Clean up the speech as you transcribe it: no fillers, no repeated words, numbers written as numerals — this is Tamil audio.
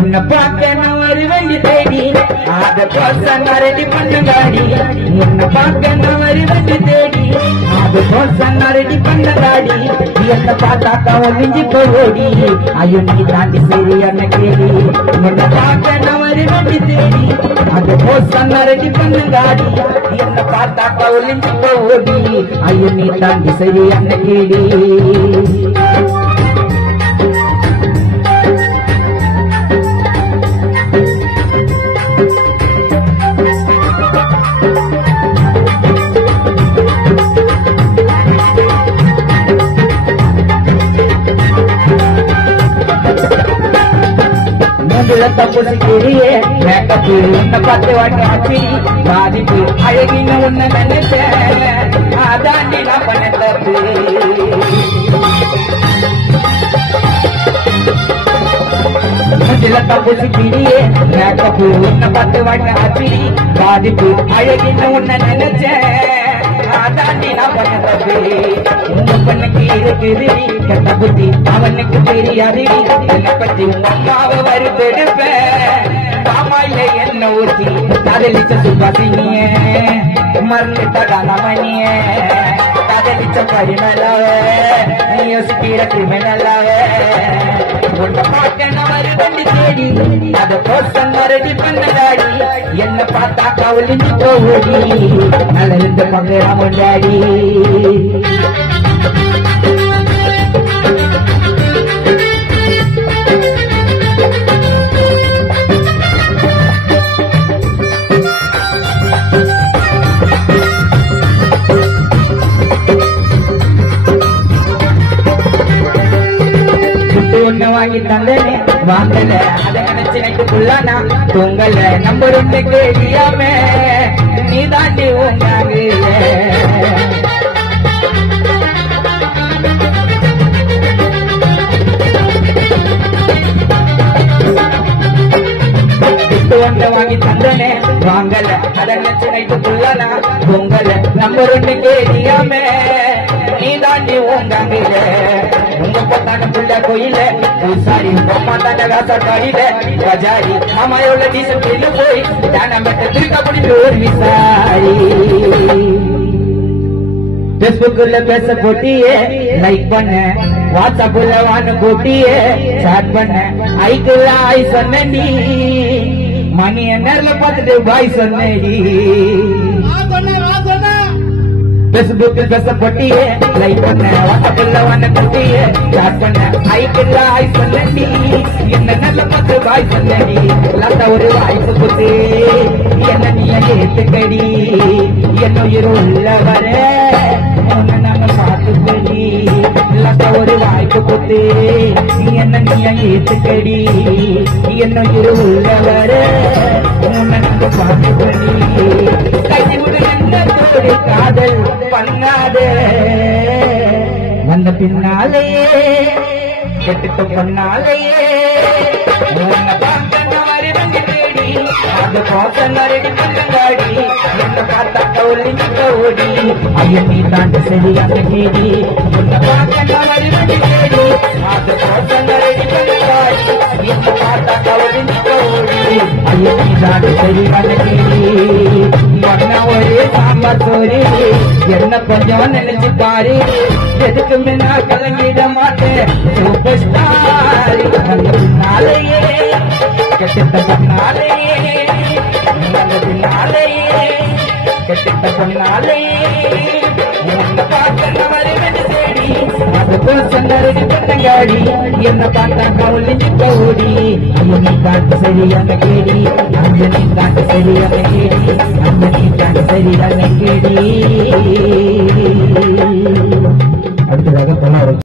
உன்னை பார்க்க நான் வருவேண்டி தேடி அத கோசம் ரெடி பண்ணங்காடி உன்னை பார்க்க நான் வருவேண்டி தேடி அது கோசம் ரெடி பண்ணங்காடி என்ன பார்த்தாக்கா ஒளிஞ்சு போடி ஐயோ நீ தாண்டி சரி என்ன கேடி உன்னை பார்க்க நான் வருவேண்டி தேடி அது கோசம் ரெடி பண்ணங்காடி என்ன பார்த்தாக்கா ஒளிஞ்சு போடி ஐயோ நீ தாண்டி சரி என்ன கேடி தப்புடியே மேக்கப்பு உன்னை பார்த்து வாட்டி பாதிப்பு அழகின உன்னை நினைச்சேன் அதாண்டி நான் பண்ண தப்பு தப்புடியே மேக்கப்பு உன்னை பார்த்து வாட்டி பாதிப்பு அழகின உன்னை நினைச்சேன் அதாண்டி நான் பண்ண தப்பு உங்க பொண்ணுக்கு இருக்குது கெட்ட புத்தி அவனுக்கு தெரியாது என்னை பத்தி உங்க அம்மாவை வருத்தெடுப்பேன் பாமாயில என்ன ஊற்றி காதலிச்ச சுபாசினியே மறந்துட்ட கணவனிய காதலிச்ச கரிமலாவே நீ யோசிக்கிற கிரிமினலாவே உன்னை பார்க்க நான் வருவண்டி தேடி அதை கோசம் ரெடி பண்ணதாடி என்ன பார்த்தா கவலிஞ்சு போடி நல்ல இந்த பங்கேறாம டாடி ஒண்ணு வாங்கி தந்தனே வாங்கல அதை நினைச்சு எனக்கு புள்ளானா தூங்கல நம்பர் ஒண்ணு கேடியாம நீ தாண்டி உங்காங்க ஒண்ணு வாங்கி தந்தனே வாங்கல அதை நினைச்சு எனக்கு புள்ளானா தூங்கல நம்பர் ஒண்ணு கேடியாம நீ தாண்டி உங்காங்க உங்க பொண்ணான புள்ள கோயில பூசாரி மாட்டான ராசாக்காரில கஜாரி மாமாயோட டீசல் போய் தானம் பட்ட திருக்க முடிஞ்சு ஒரு விசாரி பேஸ்புக்ல பேச போட்டியே லைக் பண்ண வாட்ஸ்அப்ல வாங்க போட்டியே சாட் பண்ண ஐக்குள்ள ஆய் சொன்ன நீ மணி நேரில் பார்த்துட்டு பாய் சொன்னி பேஸ்புக் பேச போட்டியே லைக் பண்ண வாட்ஸ்அப்ல வாங்க போட்டியே சாட் பண்ண ஐக்குள்ள ஆய் சொன்ன நீ என்ன நல்ல பார்த்து பாய் சொன்னி லத்த ஒரு வாய்ப்பு கொடுத்து என்ன நீ ஏத்துக்கடி என்ன உயிர் உள்ளவர நம்ம பார்த்துக்கடி லத்த ஒரு வாய்ப்பு கொடுத்து என்ன நீ ஏத்துக்கடி என்ன உயிர் உள்ளவர நம்ம பார்த்துக்கடி கைவிடு காதல் பண்ணாதே வந்த பின்னாலேயே கெட்டுட்டு பண்ணாலேயே அது கோசங்காடி என்ன பார்த்தா கவுலிங்க ஓடி ஐய நீ தாண்டி சரியான கேடி உன்னை பார்க்க தேடி அது கோசங்காடி என்ன பார்த்தா கவுலிங்க ஓடி ஐய நீ தாண்டி சரியான கேடி மண்ண ஒரே சாம்பார் சோறு என்ன கொஞ்சம் நினைச்சு பாரு எதுக்கு முன்னா கலங்கிட மாட்டேன் சூப்பர் ஸ்டார் நாளையே கெட்ட பண்ணாலேயே கெட்ட பண்ணாலேயே உன்னை பார்க்க வருவது தேடி அது கோசங்கடி பண்ணங்காடி என்ன பார்த்தா கவுலிஞ்சு போடி நீ காட்டு சரியான கேடி நீ காட்டு சரியான கேடி நீ காட்டு சரியான கேடி அடுத்ததாக